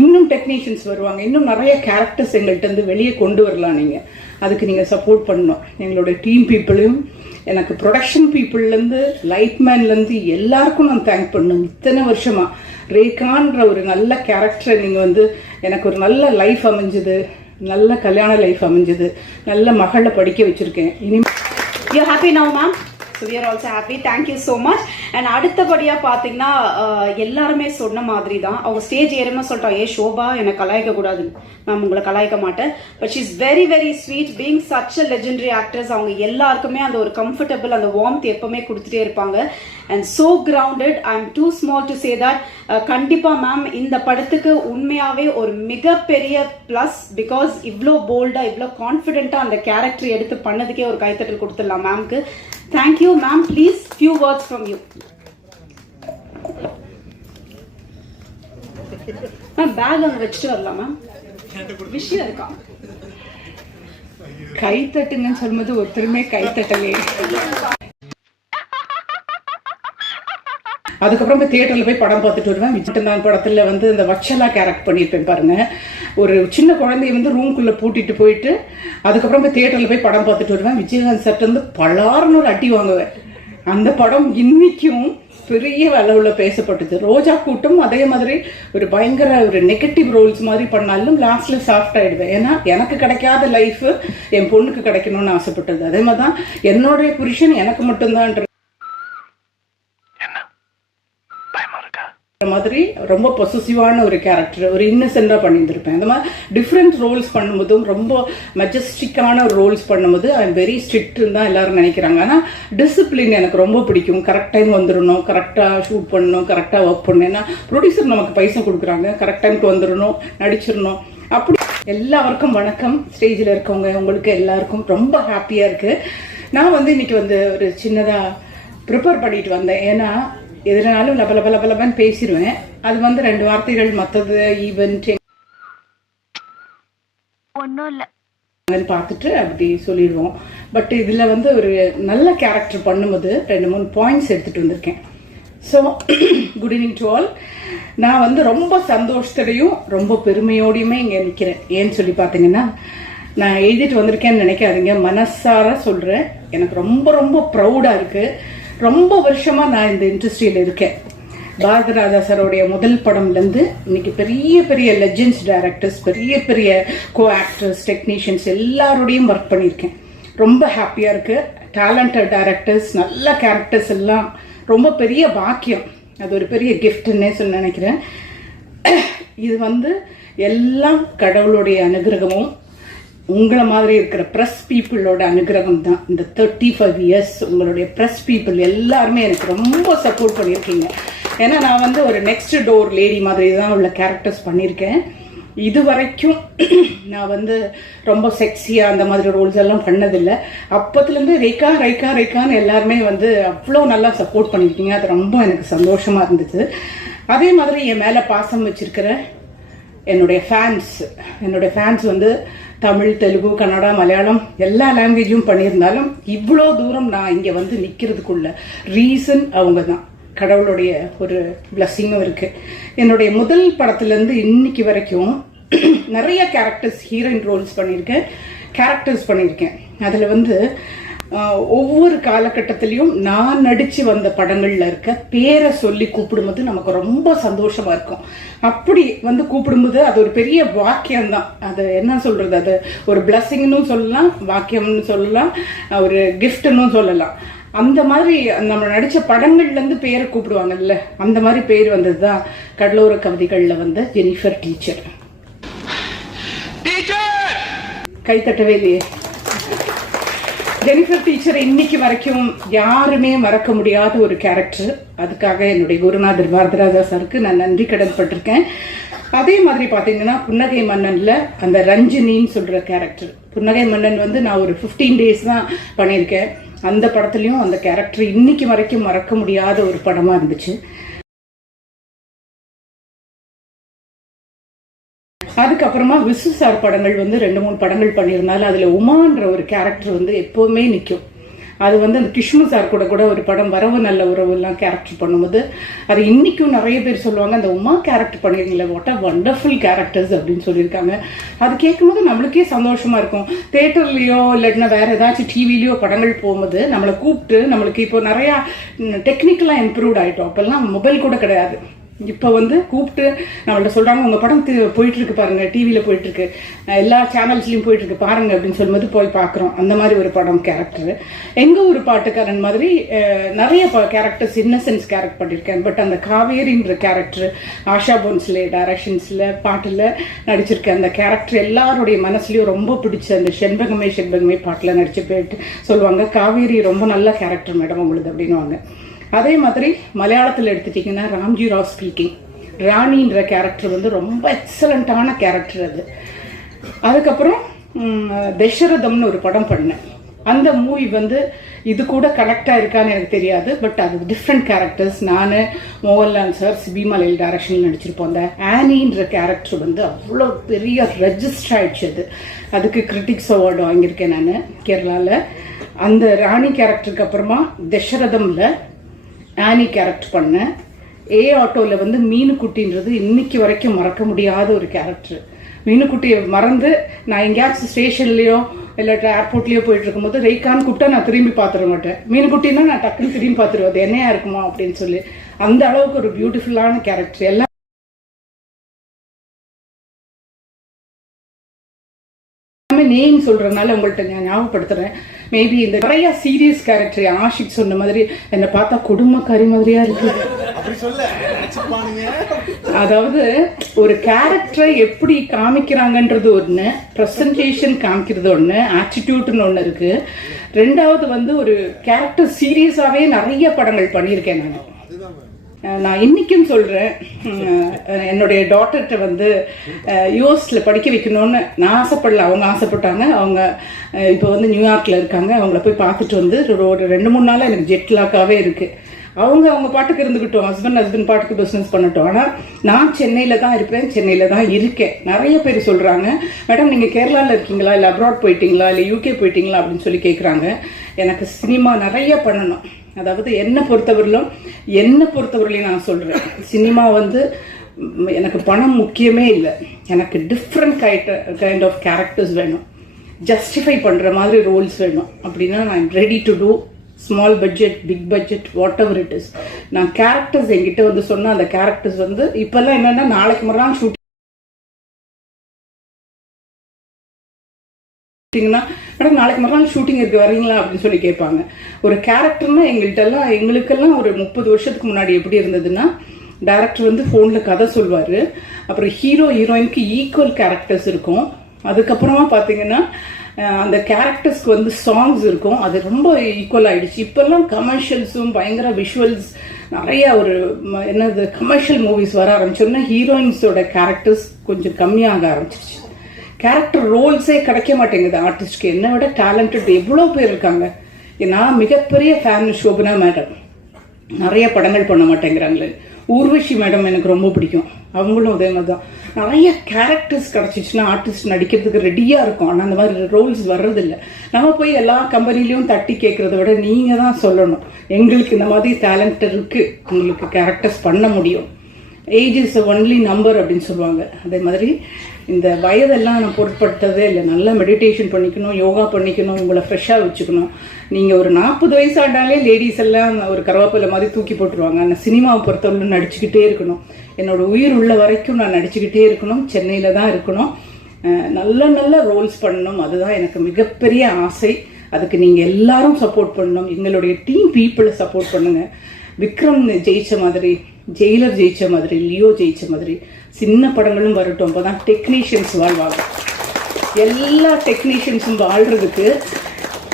இன்னும் டெக்னீஷியன்ஸ் வருவாங்க. இன்னும் நிறைய கேரக்டர்ஸ் எங்கள்கிட்ட இருந்து வெளியே கொண்டு வரலாம் நீங்கள் அதுக்கு நீங்கள் சப்போர்ட் பண்ணணும். எங்களுடைய டீம் பீப்புளையும் எனக்கு ப்ரொடக்ஷன் பீப்புள்லேருந்து லைட்மேன்லேருந்து எல்லாருக்கும் நான் தேங்க் பண்ணணும். இத்தனை வருஷமாக ரேகான்ற ஒரு நல்ல கேரக்டரை நீங்கள் வந்து எனக்கு ஒரு நல்ல லைஃப் அமைஞ்சது. நல்ல கல்யாண லைஃப் அமைஞ்சது. நல்ல மகளை படிக்க வச்சுருக்கேன். இனி you happy now ma'am so we are also happy thank you so much and அடுத்தபடியாக பார்த்தீங்கன்னா எல்லாருமே சொன்ன மாதிரி தான் அவங்க ஸ்டேஜ் ஏறுமா சொல்லிட்டா ஏ ஷோபா என்னை கலாய்க்க கூடாது மேம் உங்களை கலாய்க்க மாட்டேன். But she's very very sweet being such a legendary actress அவங்க எல்லாருக்குமே அந்த ஒரு கம்ஃபர்டபுள் அந்த வார்ம்த் எப்பவுமே கொடுத்துட்டே இருப்பாங்க. And so grounded I am too small to say that கண்டிப்பாக மேம் இந்த படத்துக்கு உண்மையாகவே ஒரு மிகப்பெரிய ப்ளஸ் பிகாஸ் இவ்வளோ போல்டாக இவ்வளோ கான்ஃபிடென்ட்டாக அந்த கேரக்டர் எடுத்து பண்ணதுக்கே ஒரு கைத்தட்டல் கொடுத்துடலாம் மேம்க்கு thank you ma'am please few words from you ma'am bag அங்கே வச்சுட்டு வரலாம் மேம் விஷயம் இருக்கா? கை தட்டுங்கன்னு சொல்லும்போது ஒருத்தருமே கை தட்டலே அதுக்கப்புறம் போய் தியேட்டரில் போய் படம் பார்த்துட்டு வருவேன். விஜயந்தான் படத்தில் வந்து இந்த வச்சலா கேரக்ட் பண்ணியிருப்பேன் பாருங்க. ஒரு சின்ன குழந்தைய வந்து ரூம்குள்ளே பூட்டிட்டு போயிட்டு அதுக்கப்புறம் போய் தியேட்டரில் போய் படம் பார்த்துட்டு வருவேன். விஜயகாந்த் சட்டை வந்து பலாருன்னு ஒரு அடி வாங்குவேன். அந்த படம் இன்னைக்கும் பெரிய அளவில் பேசப்பட்டது. ரோஜா கூட்டம் அதே மாதிரி ஒரு பயங்கர ஒரு நெகட்டிவ் ரோல்ஸ் மாதிரி பண்ணாலும் லாஸ்ட்ல சாஃப்ட் ஆயிடுவேன். ஏன்னா எனக்கு கிடைக்காத லைஃப் என் பொண்ணுக்கு கிடைக்கணும்னு ஆசைப்பட்டது. அதே மாதிரி தான் என்னுடைய புருஷன் எனக்கு மட்டும்தான் மாதிரி ரொம்ப பொசசிவான ஒரு கேரக்டர் ஒரு இன்னசென்டா பண்ணியிருந்திருப்பேன். அந்த மாதிரி டிஃப்ரெண்ட் ரோல்ஸ் பண்ணும்போதும் ரொம்ப மெஜஸ்டிக்கான ரோல்ஸ் பண்ணும்போது ஐ எம் வெரி ஸ்ட்ரிக்ட்னு தான் எல்லாரும் நினைக்கிறாங்க. ஆனால் டிசிப்ளின் எனக்கு ரொம்ப பிடிக்கும். கரெக்ட் டைம் வந்துடணும் கரெக்டாக ஷூட் பண்ணணும் கரெக்டாக ஒர்க் பண்ணணும். ஏன்னா ப்ரொடியூசர் நமக்கு பைசா கொடுக்குறாங்க. கரெக்ட் டைம்க்கு வந்துடணும் நடிச்சிடணும். அப்படி எல்லாருக்கும் வணக்கம். ஸ்டேஜில் இருக்கவங்க உங்களுக்கு எல்லாருக்கும் ரொம்ப ஹாப்பியாக இருக்குது நான் வந்து இன்னைக்கு வந்து ஒரு சின்னதாக ப்ரிப்பேர் பண்ணிட்டு வந்தேன். ஏன்னா எதுனாலும் லப லப லப லபன்னு பேசிடுவேன் அது வந்து ரெண்டு வார்த்தைகள் மற்றது ஈவெண்ட் பார்த்துட்டு அப்படி சொல்லிடுவோம். பட் இதில் வந்து ஒரு நல்ல கேரக்டர் பண்ணும்போது ரெண்டு மூணு பாயிண்ட்ஸ் எடுத்துட்டு வந்திருக்கேன். So good evening to all நான் வந்து ரொம்ப சந்தோஷத்தோடையும் ரொம்ப பெருமையோடையுமே இங்கே நிற்கிறேன் ஏன்னு சொல்லி பார்த்தீங்கன்னா நான் எழுதிட்டு வந்திருக்கேன்னு நினைக்காதீங்க. மனசார சொல்கிறேன் எனக்கு ரொம்ப ரொம்ப ப்ரௌடாக இருக்குது ரொம்ப வருஷமாக நான் இந்த இண்டஸ்ட்ரியில் இருக்கேன். பாரதராஜா சாரோடைய முதல் படம்லேருந்து இன்னைக்கு பெரிய பெரிய லெஜெண்ட்ஸ் டைரக்டர்ஸ் பெரிய பெரிய கோ ஆக்டர்ஸ் டெக்னீஷியன்ஸ் எல்லாரோடையும் ஒர்க் பண்ணியிருக்கேன். ரொம்ப ஹாப்பியாக இருக்கு. டேலண்டட் டேரக்டர்ஸ் நல்ல கேரக்டர்ஸ் எல்லாம். ரொம்ப பெரிய பாக்கியம். அது ஒரு பெரிய கிஃப்ட்னே சொல்லி நினைக்கிறேன். இது வந்து எல்லாம் கடவுளுடைய அனுகிரகமும் உங்களை மாதிரி இருக்கிற ப்ரெஸ் பீப்புளோட அனுகிரகம் தான். இந்த தேர்ட்டி ஃபைவ் இயர்ஸ் உங்களுடைய ப்ரெஸ் பீப்புள் எல்லாருமே எனக்கு ரொம்ப சப்போர்ட் பண்ணியிருக்கீங்க. ஏன்னா நான் வந்து ஒரு நெக்ஸ்ட் டோர் லேடி மாதிரி தான் உள்ள கேரக்டர்ஸ் பண்ணியிருக்கேன். இது வரைக்கும் நான் வந்து ரொம்ப செக்ஸியாக அந்த மாதிரி ரோல்ஸ் எல்லாம் பண்ணதில்லை. அப்போத்துலேருந்து ரேகா ரைக்கா ரேகான்னு எல்லாருமே வந்து அவ்வளோ நல்லா சப்போர்ட் பண்ணியிருக்கீங்க. அது ரொம்ப எனக்கு சந்தோஷமாக இருந்துச்சு அதே மாதிரி என் மேலே பாசம் வச்சிருக்கிற என்னுடைய ஃபேன்ஸ் என்னுடைய ஃபேன்ஸ் வந்து தமிழ் தெலுங்கு கன்னடா மலையாளம் எல்லா லாங்குவேஜும் பண்ணியிருந்தாலும் இவ்வளோ தூரம் நான் இங்கே வந்து நிற்கிறதுக்குள்ள ரீசன் அவங்க தான் கடவுளுடைய ஒரு பிளஸ்ஸிங்கும் இருக்குது என்னுடைய முதல் படத்துலேருந்து இன்னைக்கு வரைக்கும் நிறைய கேரக்டர்ஸ் ஹீரோயின் ரோல்ஸ் பண்ணியிருக்கேன். கேரக்டர்ஸ் பண்ணியிருக்கேன். அதில் வந்து ஒவ்வொரு காலகட்டத்திலையும் நான் நடிச்சு வந்த படங்கள்ல இருக்க பேரை சொல்லி கூப்பிடும்போது நமக்கு ரொம்ப சந்தோஷமா இருக்கும். அப்படி வந்து கூப்பிடும்போது அது ஒரு பெரிய வாக்கியம் தான் அது என்ன சொல்றது? அது ஒரு பிளஸ்ஸிங்னு சொல்லலாம் வாக்கியம்னு சொல்லலாம் ஒரு கிஃப்ட்னு சொல்லலாம். அந்த மாதிரி நம்ம நடிச்ச படங்கள்ல இருந்து பேரை கூப்பிடுவாங்கல்ல அந்த மாதிரி பேர் வந்தது தான் கடலோர கவிதைகள்ல வந்த ஜெனிஃபர் டீச்சர். கை தட்டவே இல்லையே. ஜெனிஃபர் டீச்சர் இன்னைக்கு வரைக்கும் யாருமே மறக்க முடியாத ஒரு கேரக்டர் அதுக்காக என்னுடைய குருநாதர் பாரதராஜா சாருக்கு நான் நன்றி கடன் பட்டிருக்கேன். அதே மாதிரி பார்த்தீங்கன்னா புன்னகை மன்னனில் அந்த ரஞ்சினின்னு சொல்கிற கேரக்டர் புன்னகை மன்னன் வந்து நான் ஒரு 15 டேஸ் தான் பண்ணியிருக்கேன். அந்த படத்துலையும் அந்த கேரக்டர் இன்னைக்கு வரைக்கும் மறக்க முடியாத ஒரு படமாக இருந்துச்சு. அதுக்கப்புறமா விசு சார் படங்கள் வந்து ரெண்டு மூணு படங்கள் பண்ணியிருந்தாலும் அதில் உமான்ற ஒரு கேரக்டர் வந்து எப்போவுமே நிற்கும் அது வந்து அந்த கிஷ்ணு சார் கூட கூட ஒரு படம் வரவு நல்ல உறவு எல்லாம் கேரக்டர் பண்ணும்போது அது இன்றைக்கும் நிறைய பேர் சொல்லுவாங்க அந்த உமா கேரக்டர் பண்ணிருக்கீங்களே வாட் அ வண்டர்ஃபுல் கேரக்டர்ஸ் அப்படின்னு சொல்லியிருக்காங்க. அது கேட்கும்போது நம்மளுக்கே சந்தோஷமா இருக்கும். தேட்டர்லேயோ இல்லைன்னா வேற ஏதாச்சும் டிவிலேயோ படங்கள் போகும்போது நம்மளை கூப்பிட்டு நம்மளுக்கு இப்போ நிறையா டெக்னிக்கலாக இம்ப்ரூவ் ஆகிட்டோம் அப்போல்லாம் மொபைல் கூட கிடையாது. இப்போ வந்து கூப்பிட்டு நம்மள்ட்ட சொல்றாங்க உங்க படம் போயிட்டுருக்கு போயிட்டு இருக்கு பாருங்க டிவியில போயிட்டு இருக்கு எல்லா சேனல்ஸ்லயும் போயிட்டு இருக்கு பாருங்க அப்படின்னு சொல்லும்போது போய் பார்க்குறோம் அந்த மாதிரி ஒரு படம் கேரக்டர் எங்க ஒரு பாட்டுக்காரன் மாதிரி நிறைய கேரக்டர்ஸ் இன்னசென்ஸ் கேரக்ட் பண்ணியிருக்கேன். பட் அந்த காவேரின்ற கேரக்டர் ஆஷா போன்ஸ்ல டைரக்ஷன்ஸ்ல பாட்டுல நடிச்சிருக்கேன் அந்த கேரக்டர் எல்லாருடைய மனசுலயும் ரொம்ப பிடிச்ச அந்த செண்பகமே செண்பகமே பாட்டுல நடிச்சு போயிட்டு சொல்லுவாங்க காவேரி ரொம்ப நல்ல கேரக்டர் மேடம் உங்களுக்கு அப்படின்னுவாங்க. அதே மாதிரி மலையாளத்தில் எடுத்துட்டிங்கன்னா ராம்ஜி ராவ் ஸ்பீக்கிங் ராணின்ற கேரக்டர் வந்து ரொம்ப எக்ஸலண்ட்டான கேரக்டர் அது. அதுக்கப்புறம் தசரதம்னு ஒரு படம் பண்ணேன். அந்த மூவி வந்து இது கூட கனெக்டாக இருக்கான்னு எனக்கு தெரியாது பட் அது டிஃப்ரெண்ட் கேரக்டர்ஸ் நான் மோகன்லால் சார் சிபிமலையில் டேரக்ஷன் நடிச்சிருப்போம். அந்த ஆனின்ற கேரக்டர் வந்து அவ்வளோ பெரிய ரெஜிஸ்டர் ஆயிடுச்சு அது. அதுக்கு கிரிட்டிக்ஸ் அவார்டு வாங்கியிருக்கேன் நான் கேரளாவில் அந்த ராணி கேரக்டருக்கு அப்புறமா தசரதமில் ஆனி கேரக்டர் பண்ணேன் ஏ ஆட்டோவில் வந்து மீனுக்குட்டின்றது இன்னைக்கு வரைக்கும் மறக்க முடியாத ஒரு கேரக்டர் மீனுக்குட்டியை மறந்து நான் எங்கேயாச்சும் ஸ்டேஷன்லேயோ இல்லாட்டி ஏர்போர்ட்லேயோ போயிட்டு இருக்கும்போது ரெய்கான் கூப்பிட்டா நான் திரும்பி பார்த்துட மாட்டேன். மீனுக்குட்டின்னா நான் டக்குன்னு திரும்பி பார்த்துருவேன். அது என்னையா இருக்குமா அப்படின்னு சொல்லி. அந்த அளவுக்கு ஒரு பியூட்டிஃபுல்லான கேரக்டர் எல்லாம் எல்லாமே நேம் சொல்றதுனால உங்கள்ட்ட நான் ஞாபகப்படுத்துறேன். மேபி இந்த நிறைய சீரியஸ் கேரக்டர் ஆஷிக் சொன்ன மாதிரி என்னை பார்த்தா குடும்பக்காரி மாதிரியா இருக்கு. அதாவது ஒரு கேரக்டரை எப்படி காமிக்கிறாங்கன்றது ஒன்று ப்ரெசன்டேஷன் காமிக்கிறது ஒன்று ஆட்டிடியூட்னு ஒன்று இருக்கு. ரெண்டாவது வந்து ஒரு கேரக்டர் சீரியஸாகவே நிறைய படங்கள் பண்ணியிருக்கேன் நான். நான் இன்னைக்கும் சொல்றேன். என்னுடைய டாட்டர்கிட்ட வந்து யூஎஸ்ல படிக்க வைக்கணும்னு நான் ஆசைப்படல. அவங்க ஆசைப்பட்டாங்க. அவங்க இப்போ வந்து நியூயார்க்ல இருக்காங்க. அவங்கள போய் பார்த்துட்டு வந்து ஒரு- ஒரு ரெண்டு மூணு நாளாக எனக்கு ஜெட்லாக்காகவே இருக்குது அவங்க அவங்க பாட்டுக்கு இருந்துக்கிட்டோம் ஹஸ்பண்ட் ஹஸ்பண்ட் பாட்டுக்கு பிஸ்னஸ் பண்ணட்டும். ஆனால் நான் சென்னையில் தான் இருப்பேன் சென்னையில் தான் இருக்கேன். நிறைய பேர் சொல்கிறாங்க மேடம் நீங்கள் கேரளாவில் இருக்கீங்களா? இல்லை அப்ராட் போயிட்டீங்களா? இல்லை யூகே போயிட்டீங்களா? அப்படின்னு சொல்லி கேட்குறாங்க எனக்கு சினிமா நிறைய பண்ணணும். அதாவது என்னை பொறுத்தவரையிலும் என்னை பொறுத்தவரையிலையும் நான் சொல்கிறேன் சினிமா வந்து எனக்கு பணம் முக்கியமே இல்லை. எனக்கு different kind kind of characters வேணும். ஜஸ்டிஃபை பண்ணுற மாதிரி ரோல்ஸ் வேணும். அப்படின்னா நான் ready to do small budget big budget whatever it is நான் கேரக்டர்ஸ் என்கிட்ட வந்து சொன்ன அந்த கேரக்டர்ஸ் வந்து இப்போல்லாம் என்னன்னா நாளைக்கு மறுநாள் ஷூட்டிங் ஷூட்டிங்னா மேடம் நாளைக்கு மறுநாள் ஷூட்டிங் இருக்கு வரீங்களா? அப்படின்னு சொல்லி கேட்பாங்க. ஒரு கேரக்டர்னா எங்கள்கிட்ட எல்லாம் எங்களுக்கெல்லாம் ஒரு முப்பது வருஷத்துக்கு முன்னாடி எப்படி இருந்ததுன்னா டேரக்டர் வந்து ஃபோனில் கதை சொல்வார். அப்புறம் ஹீரோ ஹீரோயினுக்கு ஈக்குவல் கேரக்டர்ஸ் இருக்கும். அதுக்கப்புறமா பார்த்தீங்கன்னா அந்த கேரக்டர்ஸ்க்கு வந்து சாங்ஸ் இருக்கும். அது ரொம்ப ஈக்குவல் ஆயிடுச்சு. இப்போல்லாம் கமர்ஷியல்ஸும் பயங்கர விஷுவல்ஸ் நிறைய ஒரு என்னது கமர்ஷியல் மூவிஸ் வர ஆரம்பிச்சோன்னா ஹீரோயின்ஸோட கேரக்டர்ஸ் கொஞ்சம் கம்மியாக ஆரம்பிச்சிருச்சு. கேரக்டர் ரோல்ஸே கிடைக்க மாட்டேங்குது ஆர்டிஸ்ட்க்கு என்னை விட டேலண்டட் எவ்வளோ பேர் இருக்காங்க. நான் மிகப்பெரிய ஃபேன் ஷோபனா மேடம் நிறைய படங்கள் பண்ண மாட்டேங்கிறாங்களே. ஊர்வஷி மேடம் எனக்கு ரொம்ப பிடிக்கும். அவங்களும் அதே மாதிரி தான் நிறைய கேரக்டர்ஸ் கிடச்சிச்சுன்னா ஆர்டிஸ்ட் நடிக்கிறதுக்கு ரெடியாக இருக்கும். ஆனால் அந்த மாதிரி ரோல்ஸ் வர்றதில்ல. நம்ம போய் எல்லா கம்பெனிலையும் தட்டி கேட்குறத விட நீங்கள் தான் சொல்லணும். எங்களுக்கு இந்த மாதிரி டேலண்ட் இருக்குது உங்களுக்கு கேரக்டர்ஸ் பண்ண முடியும். ஏஜ் இஸ் ஒன்லி நம்பர் அப்படின்னு சொல்லுவாங்க. அதே மாதிரி இந்த வயதெல்லாம் நான் பொருட்படுத்ததே இல்லை. நல்லா மெடிடேஷன் பண்ணிக்கணும் யோகா பண்ணிக்கணும் உங்களை ஃப்ரெஷ்ஷாக வச்சுக்கணும். நீங்கள் ஒரு நாற்பது வயசு ஆண்டாலே லேடிஸ் எல்லாம் ஒரு கருவேப்பிலை மாதிரி தூக்கி போட்டுருவாங்க. ஆனால் சினிமாவை பொறுத்தவரை நடிச்சுக்கிட்டே இருக்கணும். என்னோடய உயிர் உள்ள வரைக்கும் நான் நடிச்சுக்கிட்டே இருக்கணும். சென்னையில் தான் இருக்கணும். நல்ல நல்ல ரோல்ஸ் பண்ணணும். அதுதான் எனக்கு மிகப்பெரிய ஆசை. அதுக்கு நீங்கள் எல்லாரும் சப்போர்ட் பண்ணணும். எங்களுடைய டீம் பீப்புளை சப்போர்ட் பண்ணுங்க. விக்ரம் ஜெயிச்ச மாதிரி ஜெயிலர் ஜெயிச்ச மாதிரி லியோ ஜெயிச்ச மாதிரி சின்ன படங்களும் வரட்டும். அப்பதான் டெக்னீஷியன்ஸ் வாழ்வாங்க. எல்லா டெக்னீஷியன்ஸும் வாழ்கிறதுக்கு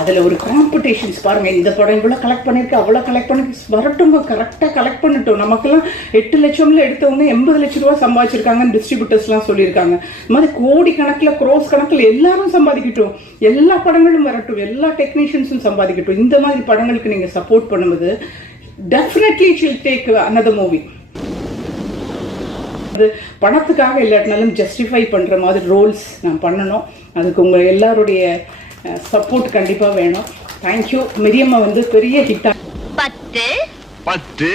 அதில் ஒரு காம்படிஷன்ஸ் பாருங்கள் இந்த படம் இவ்வளோ கலெக்ட் பண்ணியிருக்கு அவ்வளோ கலெக்ட் பண்ணி வரட்டும் கரெக்டாக கலெக்ட் பண்ணிட்டோம். நமக்கெல்லாம் எட்டு லட்சம்ல எடுத்தவங்க எண்பது லட்சம் ரூபா சம்பாதிச்சிருக்காங்கன்னு டிஸ்ட்ரிபியூட்டர்ஸ்லாம் சொல்லியிருக்காங்க. இந்த மாதிரி கோடி கணக்கில் க்ரோஸ் கணக்கில் எல்லாரும் சம்பாதிக்கட்டும். எல்லா படங்களும் வரட்டும். எல்லா டெக்னீஷியன்ஸும் சம்பாதிக்கட்டும். இந்த மாதிரி படங்களுக்கு நீங்கள் சப்போர்ட் பண்ணும்போது definitely shall take another movie அது பணத்துக்காக இல்லாட்டினாலும் ஜஸ்டிஃபை பண்ற மாதிரி ரோல்ஸ் நான் பண்ணணும். அதுக்கு உங்க எல்லாருடைய சப்போர்ட் கண்டிப்பா வேணும். தேங்க்யூ மெரியம்மா வந்து பெரிய ஹிட்டா பத்து. பத்து.